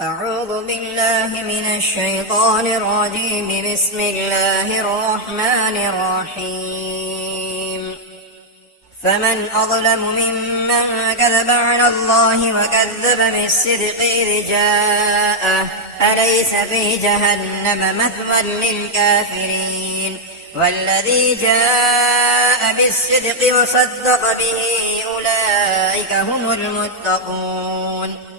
أعوذ بالله من الشيطان الرجيم. بسم الله الرحمن الرحيم. فمن أظلم ممن كذب على الله وكذب بالصدق إذ جاءه أليس في جهنم مثوى للكافرين والذي جاء بالصدق وصدق به أولئك هم المتقون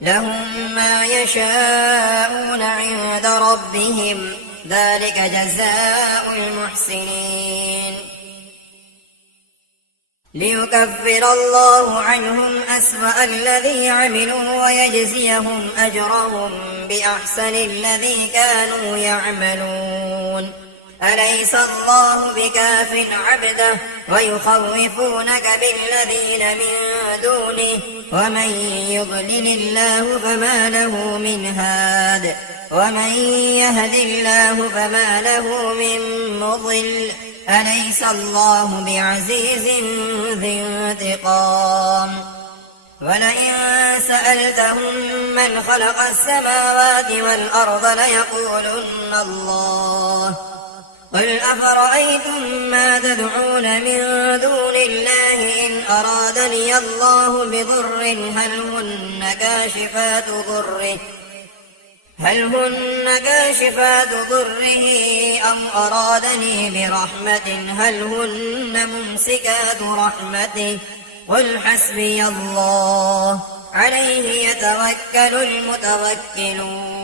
لهم ما يشاءون عند ربهم ذلك جزاء المحسنين ليكفر الله عنهم أسوأ الذي عملوا ويجزيهم أجرهم بأحسن الذي كانوا يعملون أليس الله بكاف عبده ويخوفونك بالذين من دونه ومن يضلل الله فما له من هاد ومن يهد الله فما له من مضل أليس الله بعزيز ذي انتقام ولئن سألتهم من خلق السماوات والأرض ليقولن الله قل أفرأيتم ما تدعون من دون الله إن أرادني الله بضر هل هن كاشفات ضره أم أرادني برحمة هل هن ممسكات رحمته قل حسبي الله عليه يتوكل المتوكلون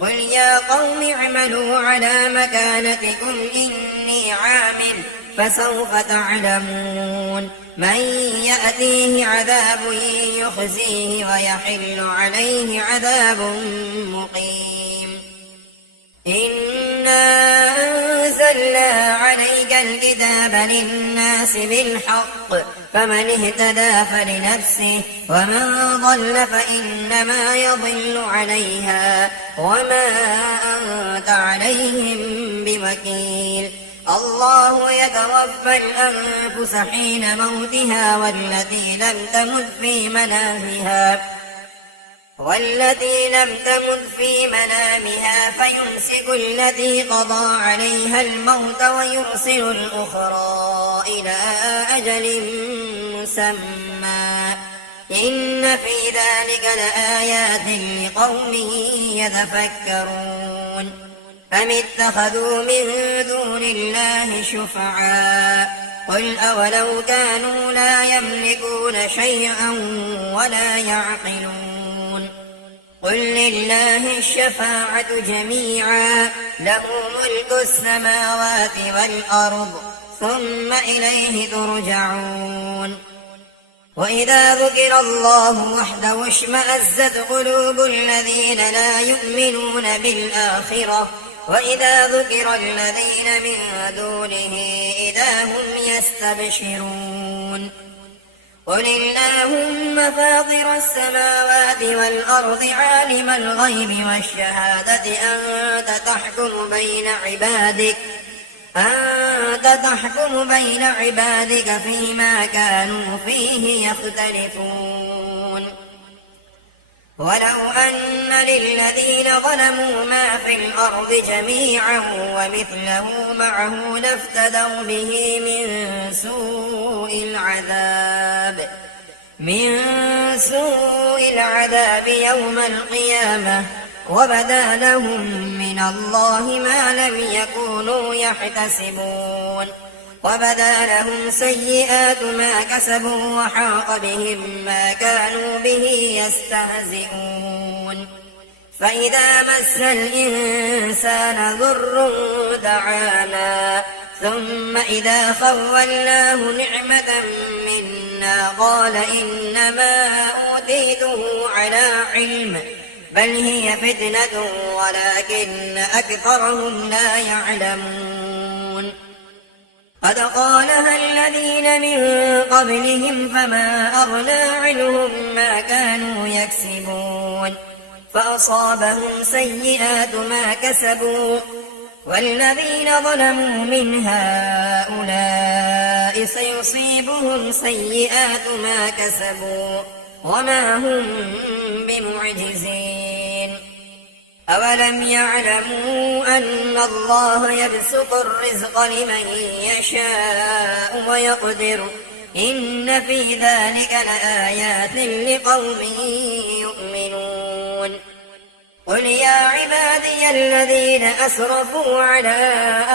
قل يا قوم اعملوا على مكانتكم إني عامل فسوف تعلمون من يأتيه عذاب يخزيه ويحل عليه عذاب مقيم إنا أنزلنا عليك الكتاب للناس بالحق فمن اهتدى فلنفسه ومن ضل فإنما يضل عليها وما أنت عليهم بوكيل الله يتوفى الأنفس حين موتها والتي لم تمت في منامها فيمسك التي قضى عليها الموت ويرسل الأخرى إلى أجل مسمى إن في ذلك لآيات لقوم يتفكرون أم اتخذوا من دون الله شفعاء قل أولو كانوا لا يملكون شيئا ولا يعقلون قل لله الشفاعة جميعا له ملك السماوات والأرض ثم إليه ترجعون وإذا ذكر الله وحده اشمأزت قلوب الذين لا يؤمنون بالآخرة وإذا ذكر الذين من دونه إذا هم يستبشرون قل اللهم فاطر السماوات والأرض عالم الغيب والشهادة أنت تحكم بين عبادك فيما كانوا فيه يختلفون ولو أن للذين ظلموا ما في الأرض جميعا ومثله معه لافتدوا به من سوء العذاب يوم القيامة وبدا لهم من الله ما لم يكونوا يحتسبون وبدا لهم سيئات ما كسبوا وحاق بهم ما كانوا به يستهزئون فإذا مس الإنسان ضر دعانا ثم إذا خولناه نعمة منا قال إنما أوتيته على علم بل هي فتنة ولكن أكثرهم لا يعلمون قد قالها الذين من قبلهم فما أغنى عنهم ما كانوا يكسبون فأصابهم سيئات ما كسبوا والذين ظلموا من هؤلاء سيصيبهم سيئات ما كسبوا وما هم بمعجزين أولم يعلموا أن الله يبسط الرزق لمن يشاء ويقدر إن في ذلك لآيات لقوم يؤمنون قل يا عبادي الذين أسرفوا على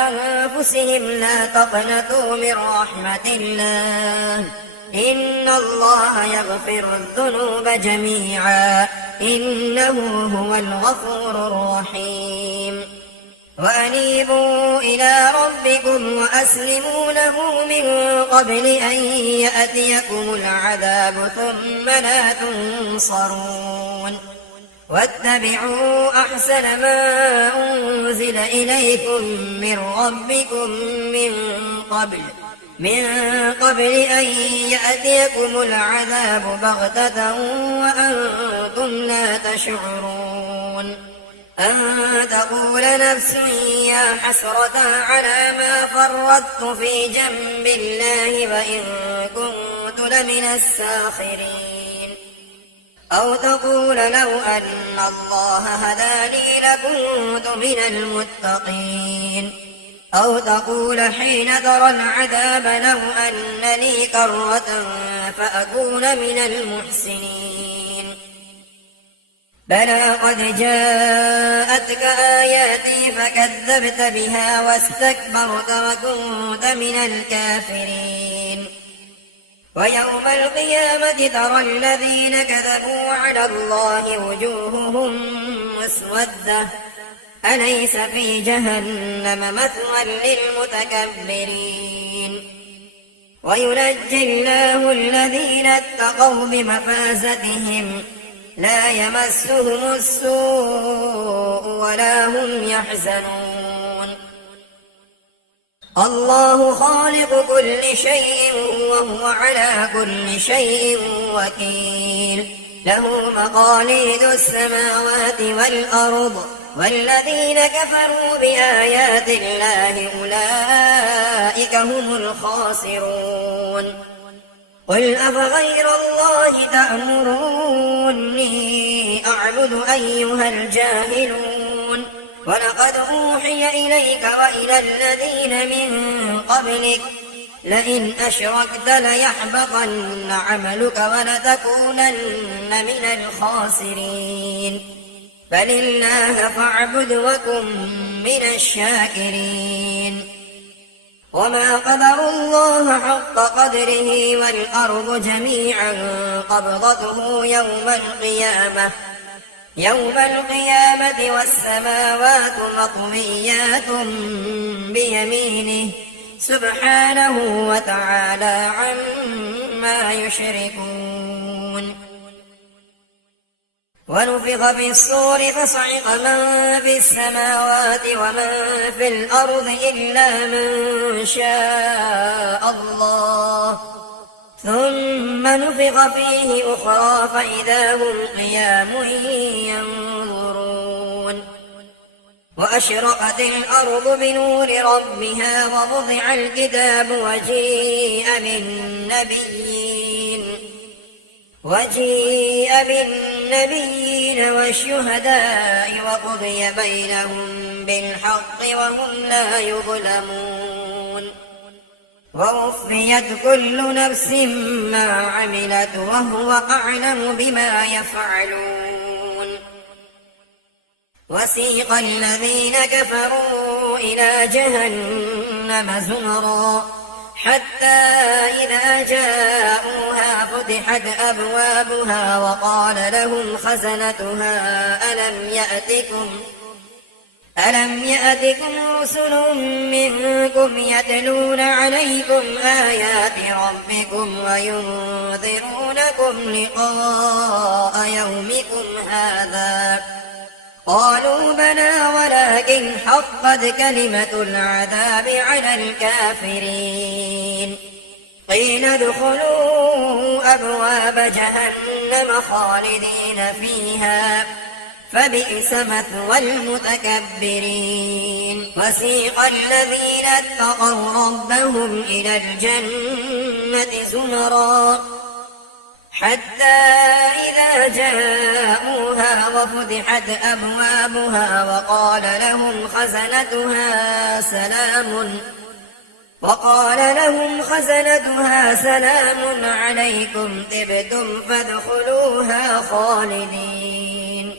أنفسهم لا تقنطوا من رحمة الله إن الله يغفر الذنوب جميعا إنه هو الغفور الرحيم وأنيبوا إلى ربكم وأسلموا له من قبل أن يأتيكم العذاب ثم لا تنصرون واتبعوا أحسن ما أنزل إليكم من ربكم من قبل أن يأتيكم العذاب بغتة وأنتم لا تشعرون أن تقول نفس يا حسرة على ما فرطت في جنب الله وإن كنت لمن الساخرين أو تقول لو أن الله هداني لكنت من المتقين أو تقول حين ترى العذاب لو أن لي كرة فأكون من المحسنين بلى قد جاءتك آياتي فكذبت بها واستكبرت وكنت من الكافرين ويوم القيامة ترى الذين كذبوا على الله وجوههم مسودة أليس في جهنم مثوى للمتكبرين وينجي الله الذين اتقوا بمفازتهم لا يمسهم السوء ولا هم يحزنون الله خالق كل شيء وهو على كل شيء وكيل له مقاليد السماوات والأرض والذين كفروا بآيات الله أولئك هم الخاسرون قل أفغير الله تأمروني أعبد أيها الجاهلون ولقد أوحي إليك وإلى الذين من قبلك لئن أشركت ليحبطن عملك ولتكونن من الخاسرين بل الله فاعبد وكن من الشاكرين وما قدروا الله حق قدره والأرض جميعا قبضته يوم القيامة والسماوات مطويات بيمينه سبحانه وتعالى عما يشركون ونفخ في الصور فصعق من في السماوات ومن في الأرض إلا من شاء الله ثم نفخ فيه أخرى فإذا هم قيام ينظرون وأشرقت الأرض بنور ربها ووضع الكتاب وجيء بالنبيين والشهداء وقضي بينهم بالحق وهم لا يظلمون ووفيت كل نفس ما عملت وهو أعلم بما يفعلون وسيق الذين كفروا إلى جهنم زمرا حتى إذا جاءوها فتحت أبوابها وقال لهم خزنتها ألم يأتكم رسل منكم يتلون عليكم آيات ربكم وينذرونكم لقاء يومكم هذا قالوا بلى ولكن حقت كلمة العذاب على الكافرين قيل ادخلوا أبواب جهنم خالدين فيها فبئس مثوى المتكبرين وسيق الذين اتقوا ربهم إلى الجنة زمرا حتى إذا جاءوها وفتحت أبوابها وقال لهم خزنتها سلام عليكم طبتم فادخلوها خالدين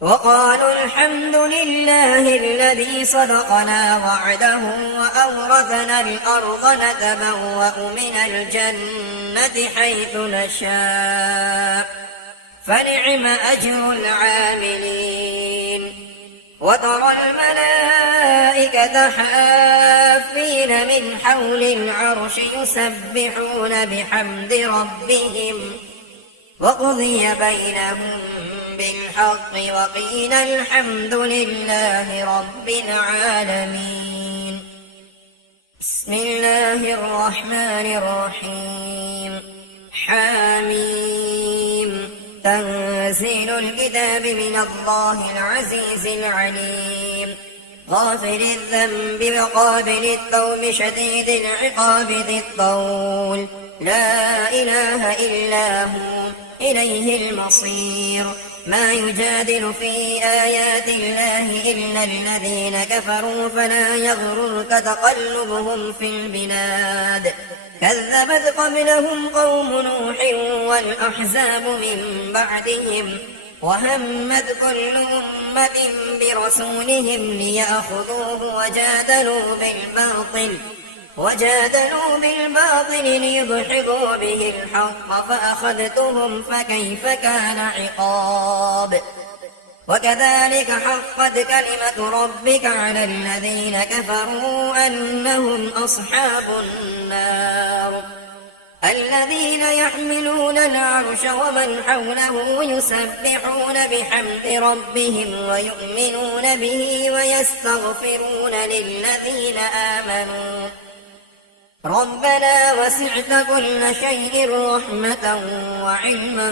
وقالوا الحمد لله الذي صدقنا وعده وأورثنا الأرض نتبوأ من الجنة حيث نشاء فنعم أجر العاملين وترى الملائكة حافين من حول العرش يسبحون بحمد ربهم وقضي بينهم بالحق وقيل الحمد لله رب العالمين. بسم الله الرحمن الرحيم. حاميم. تنزيل الكتاب من الله العزيز العليم غافر الذنب وقابل التوب شديد العقاب ذي الطول لا إله إلا هو إليه المصير. ما يجادل في آيات الله إلا الذين كفروا فلا يغررك تقلبهم في البلاد كذبت قبلهم قوم نوح والأحزاب من بعدهم وهمت كل أمة برسولهم ليأخذوه وجادلوا بالباطل ليضحكوا به الحق فأخذتهم فكيف كان عقاب. وكذلك حقت كلمة ربك على الذين كفروا أنهم أصحاب النار الذين يحملون العرش ومن حوله يسبحون بحمد ربهم ويؤمنون به ويستغفرون للذين آمنوا ربنا وسعت كل شيء رحمة وعلما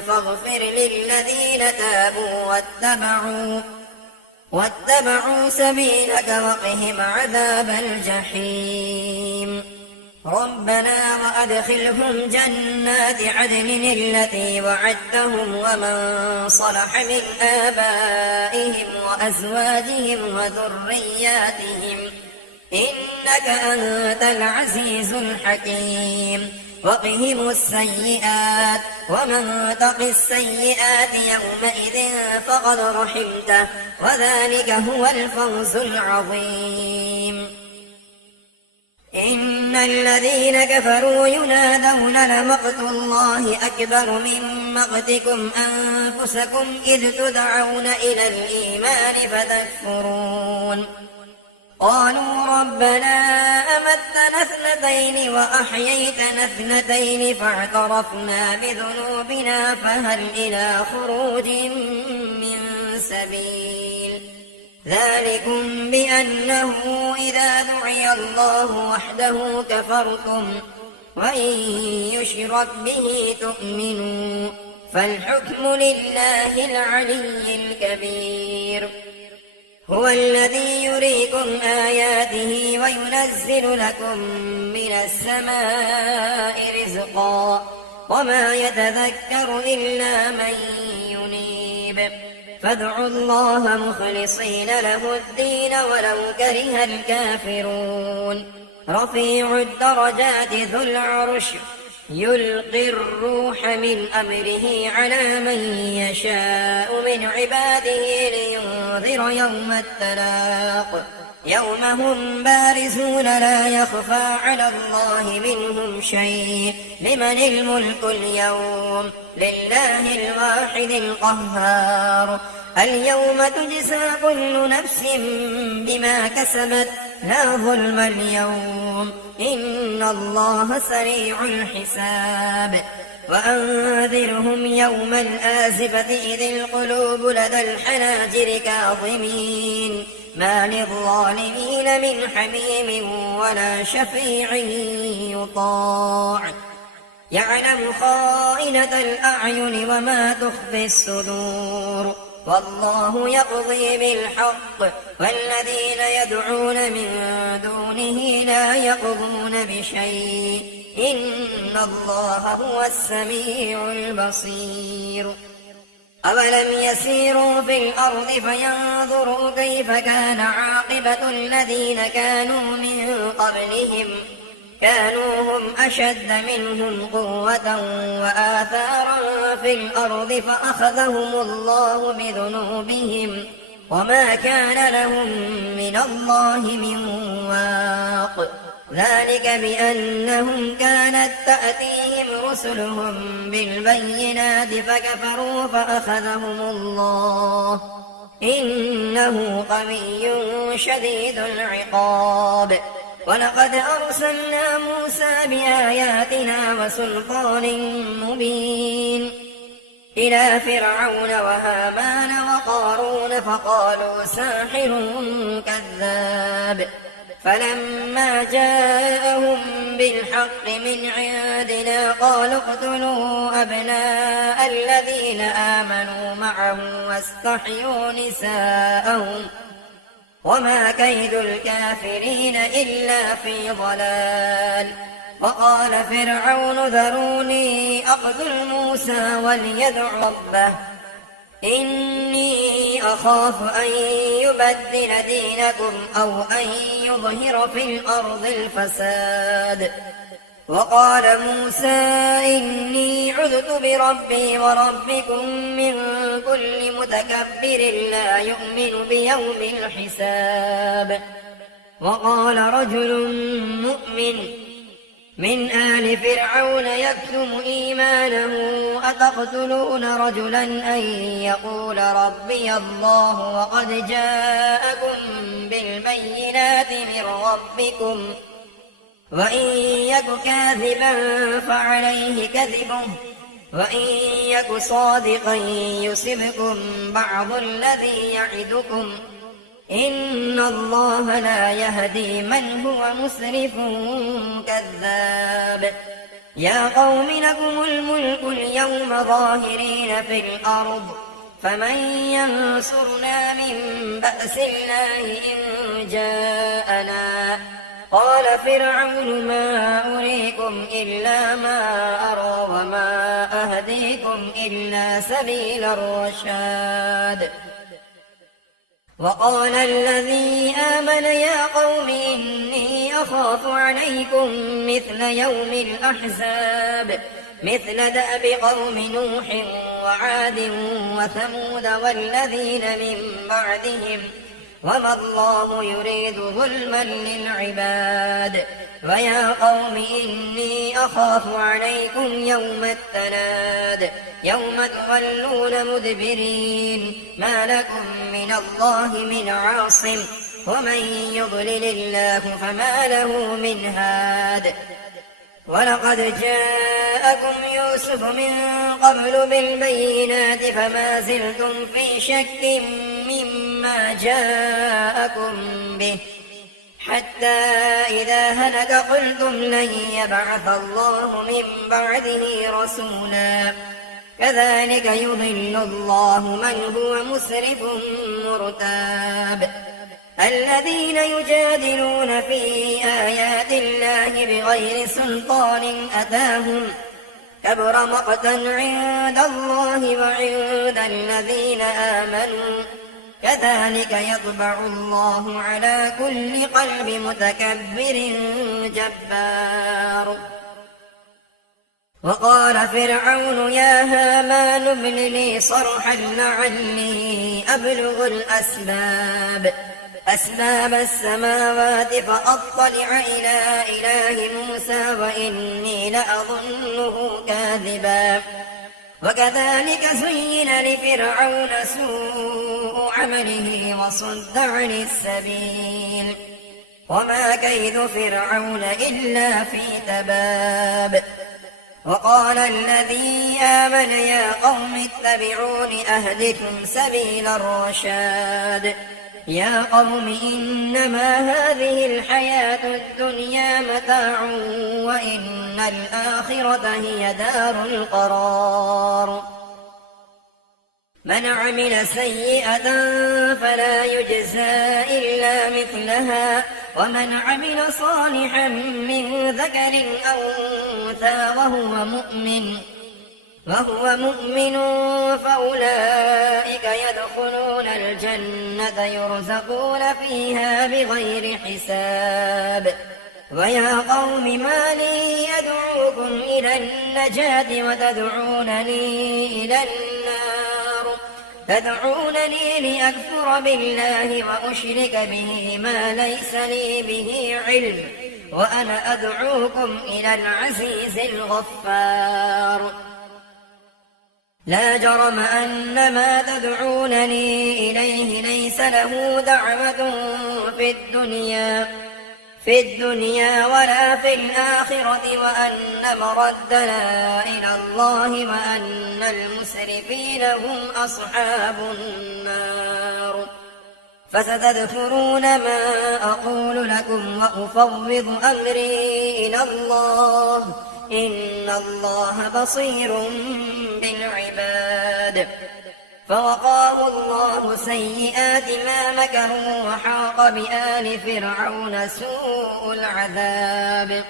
فاغفر للذين تابوا واتبعوا سبيلك وقهم عذاب الجحيم. ربنا وأدخلهم جنات عدن التي وعدتهم ومن صلح من آبائهم وأزواجهم وذرياتهم إنك أنت العزيز الحكيم. وقهم السيئات ومن تق السيئات يومئذ فقد رحمته وذلك هو الفوز العظيم. إن الذين كفروا ينادون لمقت الله أكبر من مقتكم أنفسكم إذ تدعون إلى الإيمان فتكفرون قالوا ربنا أمتنا اثنتين وأحييتنا اثنتين فاعترفنا بذنوبنا فهل إلى خروج من سبيل. ذلكم بأنه إذا دعي الله وحده كفرتم وإن يشرك به تؤمنوا فالحكم لله العلي الكبير. هو الذي يريكم آياته وينزل لكم من السماء رزقا وما يتذكر إلا من ينيب فادعوا الله مخلصين له الدين ولو كره الكافرون. رفيع الدرجات ذو العرش يلقي الروح من أمره على من يشاء من عباده لينذر يوم التلاق يوم هم بارزون لا يخفى على الله منهم شيء. لمن الملك اليوم لله الواحد القهار. اليوم تجزى كل نفس بما كسبت لا ظلم اليوم إن الله سريع الحساب. وأنذرهم يوم الآزفة إذ القلوب لدى الحناجر كاظمين ما للظالمين من حميم ولا شفيع يطاع يعلم خائنة الأعين وما تخفي الصدور والله يقضي بالحق والذين يدعون من دونه لا يقضون بشيء إن الله هو السميع البصير أولم يسيروا في الأرض فينظروا كيف كان عاقبة الذين كانوا من قبلهم كانوا هم أشد منهم قوة وآثارا في الأرض فأخذهم الله بذنوبهم وما كان لهم من الله من واق ذلك بأنهم كانت تأتيهم رسلهم بالبينات فكفروا فأخذهم الله إنه قوي شديد العقاب ولقد أرسلنا موسى بآياتنا وسلطان مبين إلى فرعون وهامان وقارون فقالوا ساحر كذاب فلما جاءهم بالحق من عندنا قالوا اقتلوا أبناء الذين آمنوا معه واستحيوا نساءهم وما كيد الكافرين إلا في ضلال وقال فرعون ذروني أقتل موسى وليدع ربه إني أخاف أن يبدل دينكم أو أن يظهر في الأرض الفساد وقال موسى إني عذت بربي وربكم من كل متكبر لا يؤمن بيوم الحساب وقال رجل مؤمن من آل فرعون يكتم إيمانه أتقتلون رجلا أن يقول ربي الله وقد جاءكم بالبينات من ربكم وإن يك كاذبا فعليه كذبه وإن يك صادقا يصبكم بعض الذي يعدكم إن الله لا يهدي من هو مسرف كذاب يا قوم لكم الملك اليوم ظاهرين في الأرض فمن ينصرنا من بأس الله إن جاءنا قال فرعون ما أريكم إلا ما أرى وما أهديكم إلا سبيل الرشاد وقال الذي آمن يا قوم إني أخاف عليكم مثل يوم الأحزاب مثل دأب قوم نوح وعاد وثمود والذين من بعدهم وما الله يريد ظلما للعباد ويا قوم إني أخاف عليكم يوم التناد يوم تولون مدبرين ما لكم من الله من عاصم ومن يضلل الله فما له من هاد ولقد جاءكم يوسف من قبل بالبينات فما زلتم في شك مما جاءكم به حتى إذا هلك قلتم لن يبعث الله من بعده رسولا كذلك يضل الله من هو مسرف مرتاب الذين يجادلون في آيات الله بغير سلطان أتاهم كبر مقتا عند الله وعند الذين آمنوا كذلك يطبع الله على كل قلب متكبر جبار وقال فرعون يا هامان ابن لي صرحا لعلي أبلغ أسباب السماوات فأطلع إلى إله موسى وإني لأظنه كاذبا وكذلك زين لفرعون سوء عمله وصد عن السبيل وما كيد فرعون إلا في تباب وقال الذي آمن يا قوم اتبعون أهدكم سبيل الرشاد يا قوم إنما هذه الحياة الدنيا متاع وإن الآخرة هي دار القرار من عمل سيئة فلا يجزى إلا مثلها ومن عمل صالحا من ذكر أو أنثى وهو مؤمن فأولئك يدخلون الجنة يرزقون فيها بغير حساب. ويا قوم ما لي يدعوكم إلى النجاة وتدعونني إلى النار، تدعونني لأكفر بالله وأشرك به ما ليس لي به علم، وأنا أدعوكم إلى العزيز الغفار. لا جرم أن ما تدعونني إليه ليس له دعوة في الدنيا ولا في الآخرة، وأن مردنا إلى الله، وأن المسرفين هم أصحاب النار. فستذكرون ما أقول لكم وأفوض أمري إلى الله، إن الله بصير بالعباد. فوقاه الله سيئات ما مكروا وحاق بآل فرعون سوء العذاب.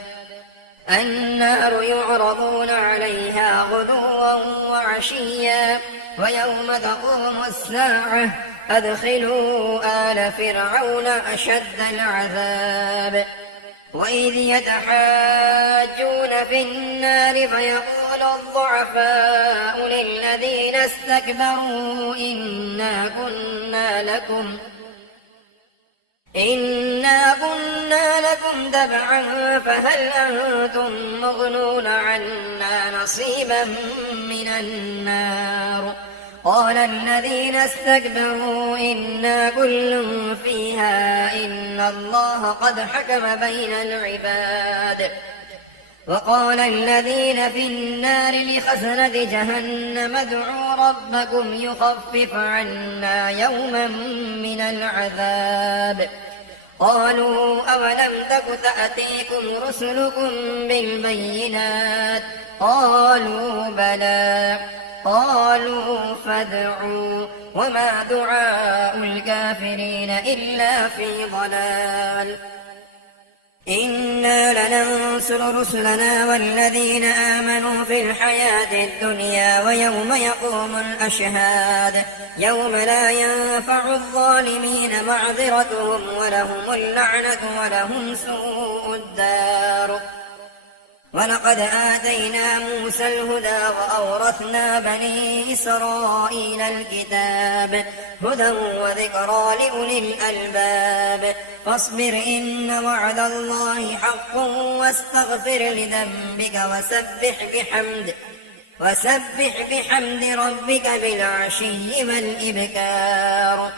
النار يعرضون عليها غدوا وعشيا ويوم تقوم الساعة أدخلوا آل فرعون أشد العذاب. وإذ يتحاجون في النار فيقول الضعفاء للذين استكبروا إنا كنا لكم تبعا فهل أنتم مغنون عنا نصيبا من النار. قال الذين استكبروا إنا كل فيها إن الله قد حكم بين العباد. وقال الذين في النار لخزنة جهنم ادعوا ربكم يخفف عنا يوما من العذاب. قالوا أولم تك تأتيكم رسلكم بالبينات؟ قالوا بلى. قالوا فادعوا وما دعاء الكافرين إلا في ضلال. إنا لننصر رسلنا والذين آمنوا في الحياة الدنيا ويوم يقوم الأشهاد، يوم لا ينفع الظالمين معذرتهم ولهم اللعنة ولهم سوء الدار. ولقد آتينا موسى الهدى وأورثنا بني إسرائيل الكتاب هدى وذكرى لأولي الألباب. فاصبر إن وعد الله حق واستغفر لذنبك وسبح بحمد ربك بالعشي والإبكار.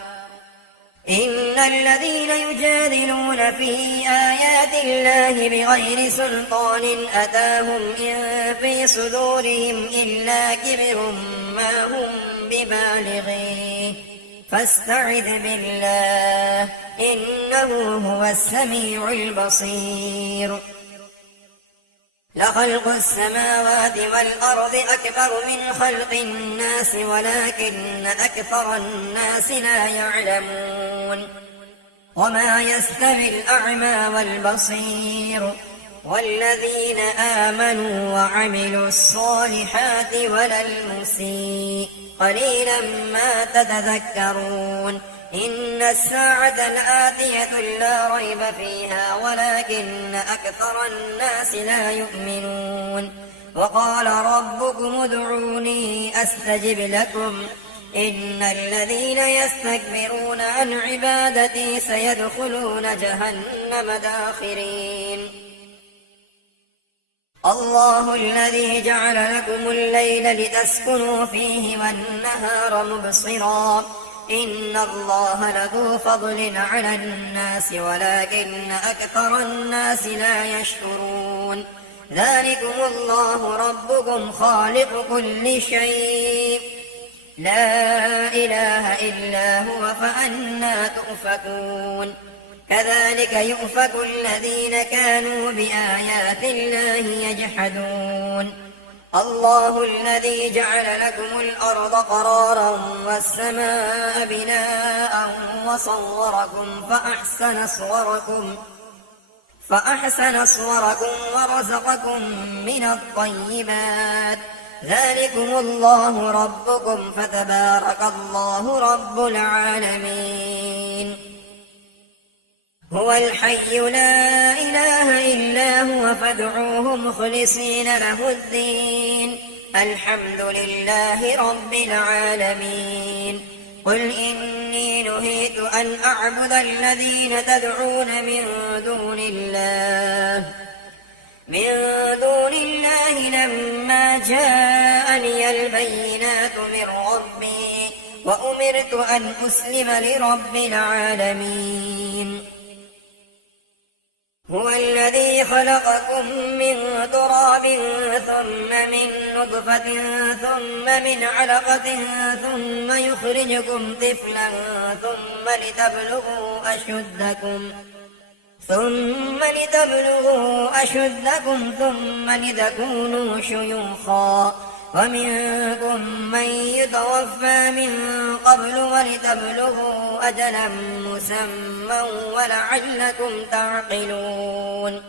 إن الذين يجادلون في آيات الله بغير سلطان أتاهم إن في صدورهم إلا كبر ما هم ببالغيه فاستعذ بالله إنه هو السميع البصير. لخلق السماوات والأرض أكبر من خلق الناس ولكن أكثر الناس لا يعلمون. وما يستوي الأعمى والبصير والذين آمنوا وعملوا الصالحات ولا المسيء قليلا ما تتذكرون. إن الساعة لآتية لا ريب فيها ولكن أكثر الناس لا يؤمنون. وقال ربكم ادعوني أستجب لكم إن الذين يستكبرون عن عبادتي سيدخلون جهنم داخرين. الله الذي جعل لكم الليل لتسكنوا فيه والنهار مبصرا إن الله لذو فضل على الناس ولكن أكثر الناس لا يشكرون. ذلكم الله ربكم خالق كل شيء لا إله إلا هو فأنى تؤفكون. كذلك يؤفك الذين كانوا بآيات الله يجحدون. الله الذي جعل لكم الأرض قرارا والسماء بناء وصوركم فأحسن صوركم فأحسن صوركم ورزقكم من الطيبات، ذلكم الله ربكم فتبارك الله رب العالمين. هو الحي لا إله إلا هو فادعوه مخلصين له الدين، الحمد لله رب العالمين. قل إني نهيت أن أعبد الذين تدعون من دون الله لما جاءني البينات من ربي وأمرت أن أسلم لرب العالمين. هو الذي خلقكم من تراب ثم من نطفة ثم من علقة ثم يخرجكم طفلا ثم لتبلغوا أشدكم ثم لتكونوا شيوخا، ومنكم من يتوفى من قبل ولتبلغوا أجلا مسمى ولعلكم تعقلون.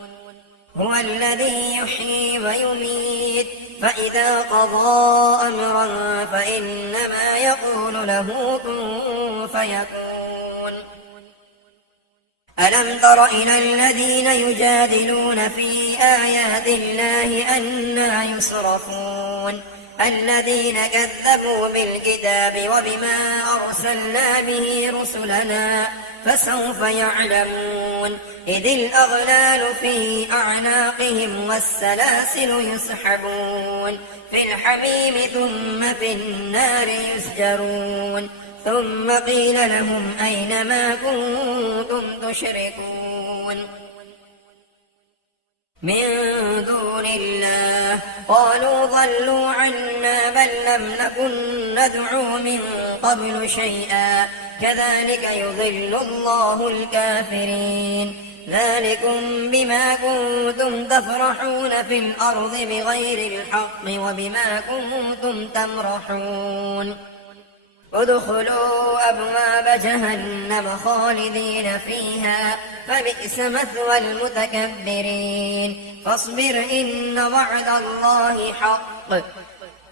هو الذي يحيي ويميت، فإذا قضى أمرا فإنما يقول له كن فيكون. ألم تر إلى الذين يجادلون في آيات الله أنى يصرفون، الذين كذبوا بالكتاب وبما أرسلنا به رسلنا، فسوف يعلمون. إذ الأغلال في أعناقهم والسلاسل يسحبون في الحميم ثم في النار يسجرون، ثم قيل لهم أين ما كنتم تشركون من دون الله، قالوا ضلوا عنا بل لم نكن ندعو من قبل شيئا، كذلك يضل الله الكافرين. ذلكم بما كنتم تفرحون في الأرض بغير الحق وبما كنتم تمرحون. ادخلوا أبواب جهنم خالدين فيها فبئس مثوى المتكبرين. فاصبر إن وعد الله حق،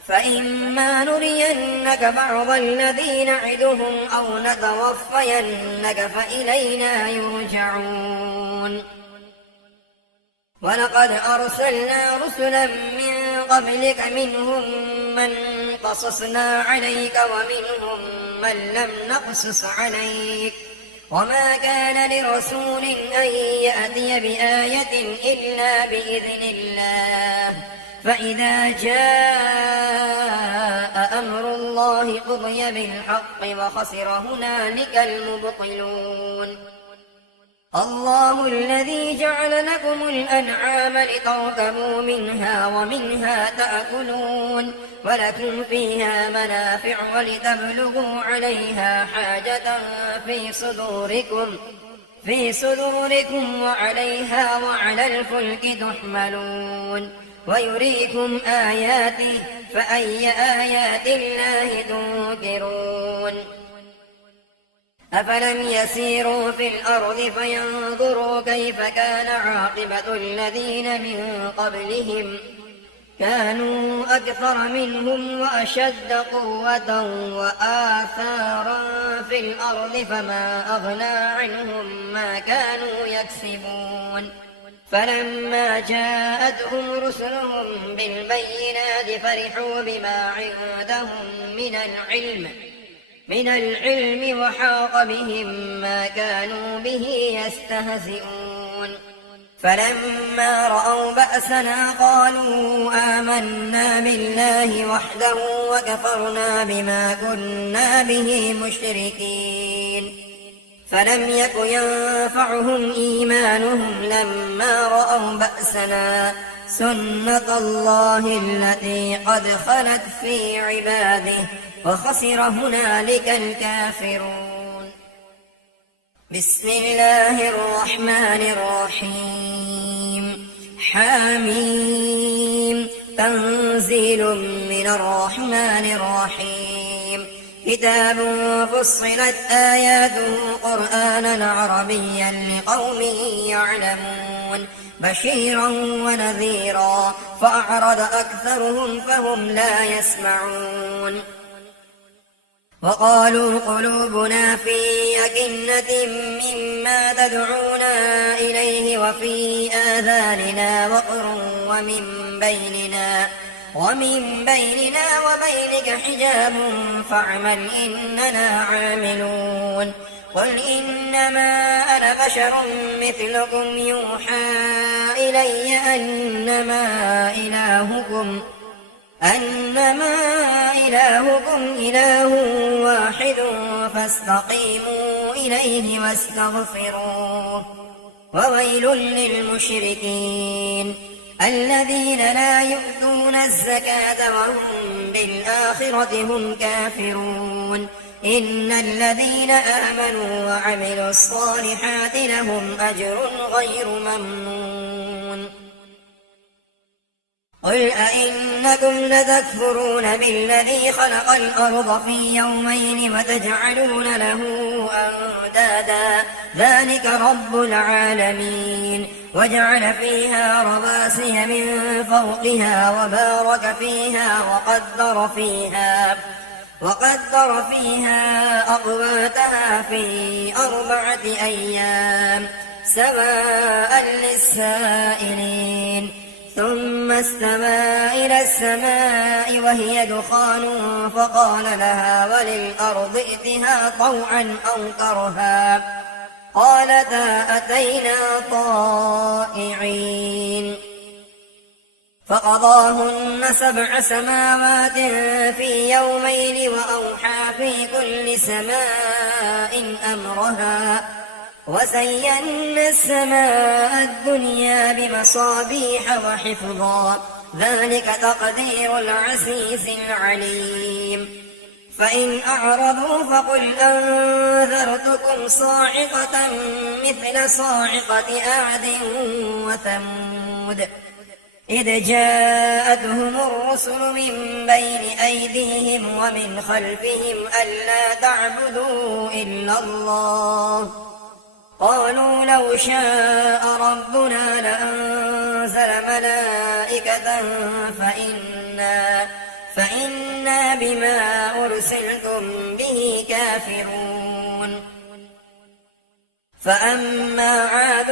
فإما نرينك بعض الذي نعدهم أو نتوفينك فإلينا يرجعون. ولقد أرسلنا رسلا من قبلك منهم من قصصنا عليك ومنهم من لم نقصص عليك، وما كان لرسول أن يأتي بآية إلا بإذن الله، فإذا جاء أمر الله قضي بالحق وخسر هنالك المبطلون. الله الذي جعل لكم الأنعام لتركبوا منها ومنها تأكلون، ولكم فيها منافع ولتبلغوا عليها حاجة في صدوركم وعليها وعلى الفلك تحملون، ويريكم آياته فأي آيات الله تنكرون. أفلم يسيروا في الأرض فينظروا كيف كان عاقبة الذين من قبلهم، كانوا أكثر منهم وأشد قوة وآثارا في الأرض فما أغنى عنهم ما كانوا يكسبون. فلما جاءتهم رسلهم بالبينات فرحوا بما عندهم من العلم وحاق بهم ما كانوا به يستهزئون. فلما رأوا بأسنا قالوا آمنا بالله وحده وكفرنا بما كنا به مشركين. فلم يك ينفعهم إيمانهم لما رأوا بأسنا، سنة الله التي قد خلت في عباده وخسر هنالك الكافرون. بسم الله الرحمن الرحيم. حميم. تنزيل من الرحمن الرحيم. كتاب فصلت آياته قرآنا عربيا لقوم يعلمون بشيرا ونذيرا فأعرض أكثرهم فهم لا يسمعون وقالوا قلوبنا في أكنة مما تدعونا إليه وفي آذاننا وقر ومن بيننا وبينك حجاب فاعمل إننا عاملون قل إنما أنا بشر مثلكم يوحى إلي أنما إلهكم إله واحد فاستقيموا إليه واستغفروه وويل للمشركين الذين لا يؤتون الزكاة وهم بالآخرة هم كافرون إن الذين آمنوا وعملوا الصالحات لهم أجر غير ممنون قل أئنكم لتكفرون بالذي خلق الأرض في يومين وتجعلون له أندادا ذلك رب العالمين وجعل فيها رواسي من فوقها وبارك فيها وقدر فيها أقواتها في 4 أيام سواء للسائلين ثم استوى إلى السماء وهي دخان فقال لها وللأرض ائتها طوعا أو كرها قالتا أتينا طائعين فقضاهن 7 سماوات في يومين وأوحى في كل سماء أمرها وزينا السماء الدنيا بمصابيح وحفظا ذلك تقدير العزيز العليم فإن أعرضوا فقل أنذرتكم صاعقة مثل صاعقة عاد وثمود إذ جاءتهم الرسل من بين أيديهم ومن خلفهم ألا تعبدوا إلا الله قالوا لو شاء ربنا لأنزل ملائكة فإنا بما أرسلتم به كافرون فأما عاد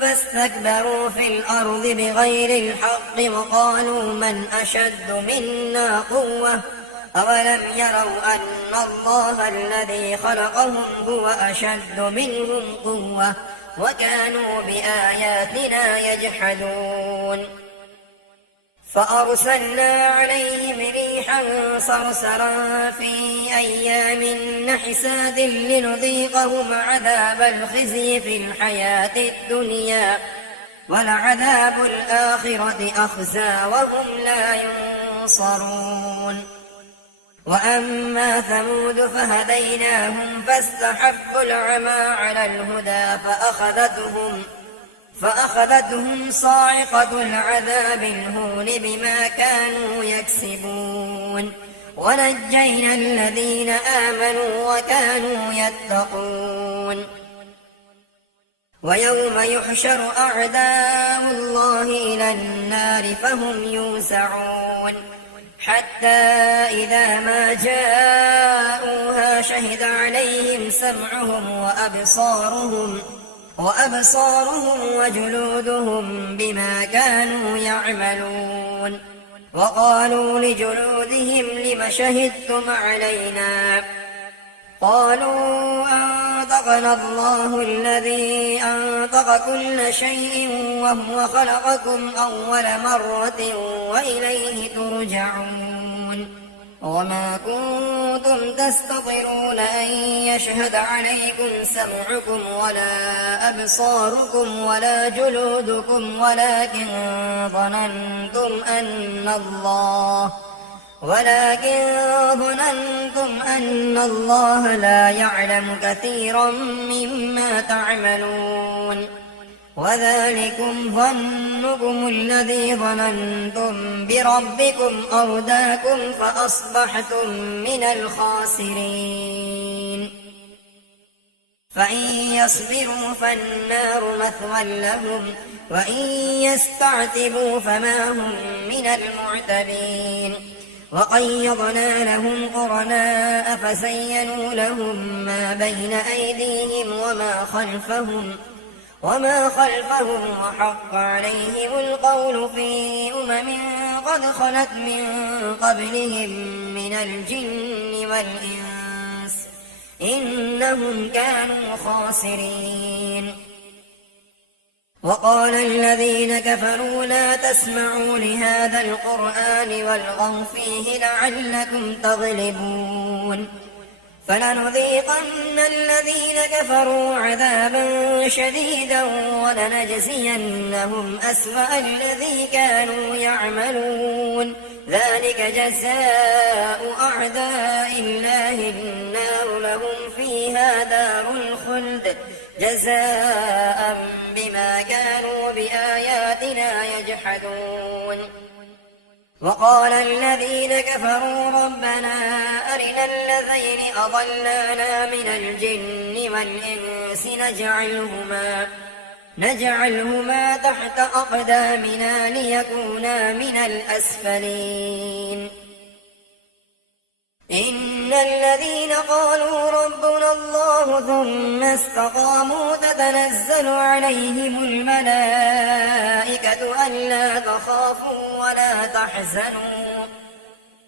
فاستكبروا في الأرض بغير الحق وقالوا من أشد منا قوة أولم يروا أن الله الذي خلقهم هو أشد منهم قوة وكانوا بآياتنا يجحدون فأرسلنا عليهم ريحا صرصرا في أيام نحسات لنذيقهم عذاب الخزي في الحياة الدنيا ولعذاب الآخرة أخزى وهم لا ينصرون وأما ثمود فهديناهم فاستحبوا العمى على الهدى فأخذتهم صاعقة العذاب الهون بما كانوا يكسبون ونجينا الذين آمنوا وكانوا يتقون ويوم يحشر أعداء الله إلى النار فهم يوزعون حتى إذا ما جاءوها شهد عليهم سمعهم وأبصارهم وجلودهم بما كانوا يعملون وقالوا لجلودهم لم شهدتم علينا قالوا أنطقنا الله الذي أنطق كل شيء وهو خلقكم أول مرة وإليه ترجعون وما كنتم تستطيعون أن يشهد عليكم سمعكم ولا أبصاركم ولا جلودكم ولكن ظننتم أن الله لا يعلم كثيرا مما تعملون وذلكم ظنكم الذي ظننتم بربكم أرداكم فأصبحتم من الخاسرين فإن يصبروا فالنار مثوى لهم وإن يستعتبوا فما هم من المعتبين وقيضنا لهم قرناء فزينوا لهم ما بين أيديهم وما خلفهم وحق عليهم القول في قد خلت من قبلهم من الجن والإنس إنهم كانوا خاسرين وقال الذين كفروا لا تسمعوا لهذا القرآن والغوا فيه لعلكم تغلبون فلنذيقن الذين كفروا عذابا شديدا ولنجزينهم أسوأ الذي كانوا يعملون ذلك جزاء أعداء الله النار لهم فيها دار الخلد جزاء بما كانوا بآياتنا يجحدون وقال الذين كفروا ربنا أرنا الذين أضلانا من الجن والإنس نجعلهما تحت أقدامنا ليكونا من الأسفلين إن الذين قالوا ربنا الله ثم استقاموا تتنزل عليهم الملائكة ألا تخافوا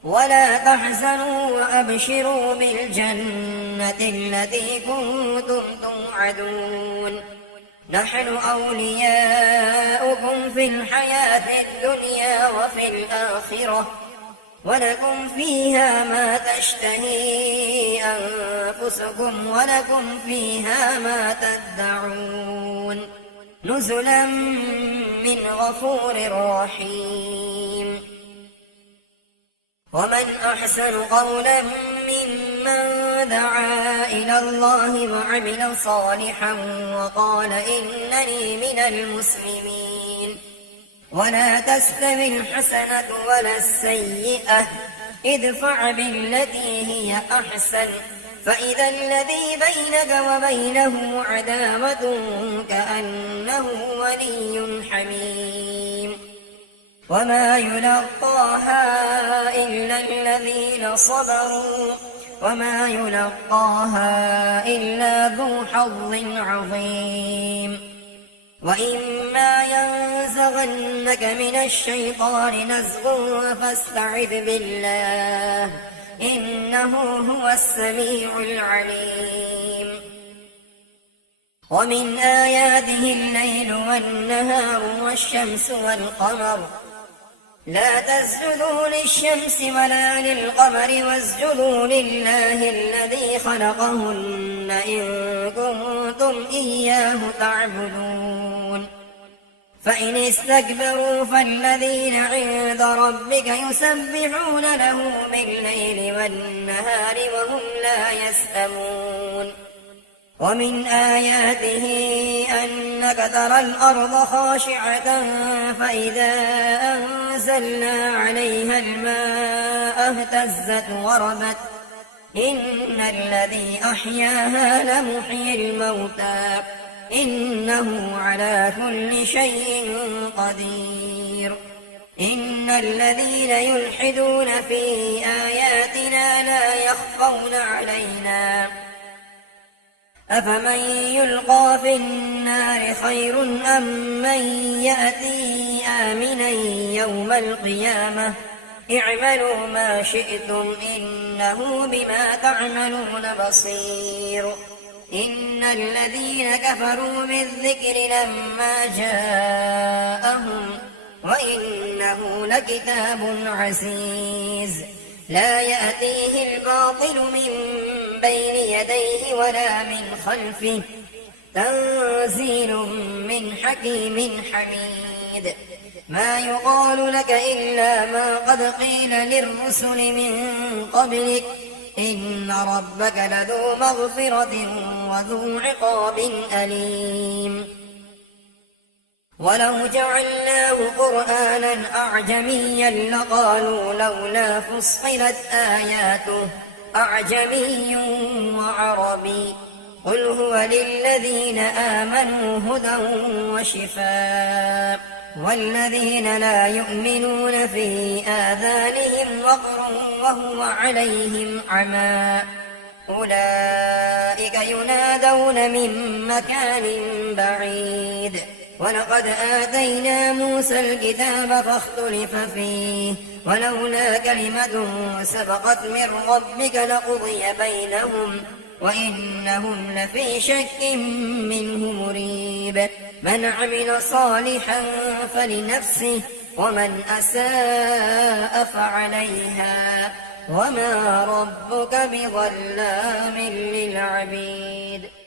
ولا تحزنوا وأبشروا بالجنة التي كنتم توعدون نحن أولياؤكم في الحياة الدنيا وفي الآخرة ولكم فيها ما تشتهي أنفسكم ولكم فيها ما تدعون نزلا من غفور رحيم ومن أحسن قولا ممن دعا إلى الله وعمل صالحا وقال إنني من المسلمين ولا تستوي الحسنة ولا السيئة ادفع بالتي هي أحسن فإذا الذي بينك وبينه عداوة كأنه ولي حميم وما يلقاها إلا الذين صبروا وما يلقاها إلا ذو حظ عظيم وإما ينزغنك من الشيطان نزغ فاستعذ بالله إنه هو السميع العليم ومن آياته الليل والنهار والشمس والقمر لا تسجدوا للشمس ولا للقمر واسجدوا لله الذي خلقهن إن كنتم إياه تعبدون فإن استكبروا فالذين عند ربك يسبحون له بالليل والنهار وهم لا يسأمون ومن آياته أنك ترى الأرض خاشعة فإذا أنزلنا عليها الماء اهتزت وربت إن الذي أحياها لمحيي الموتى إنه على كل شيء قدير إن الذين يلحدون في آياتنا لا يخفون علينا أفمن يلقى في النار خير أم من يأتي آمنا يوم القيامة اعملوا ما شئتم إنه بما تعملون بصير إن الذين كفروا بالذكر لما جاءهم وإنه لكتاب عزيز لا يأتيه الباطل من بين يديه ولا من خلفه تنزيل من حكيم حميد ما يقال لك إلا ما قد قيل للرسل من قبلك إن ربك لذو مغفرة وذو عقاب أليم ولو جعلناه قرآنا أعجميا لقالوا لولا فصلت آياته أعجمي وعربي قل هو للذين آمنوا هدى وشفاء والذين لا يؤمنون في آذانهم وقر وهو عليهم عمى أولئك ينادون من مكان بعيد ولقد آتينا موسى الكتاب فاختلف فيه ولولا كلمة سبقت من ربك لقضي بينهم وإنهم لفي شك منه مريب من عمل صالحا فلنفسه ومن أساء فعليها وما ربك بظلام للعبيد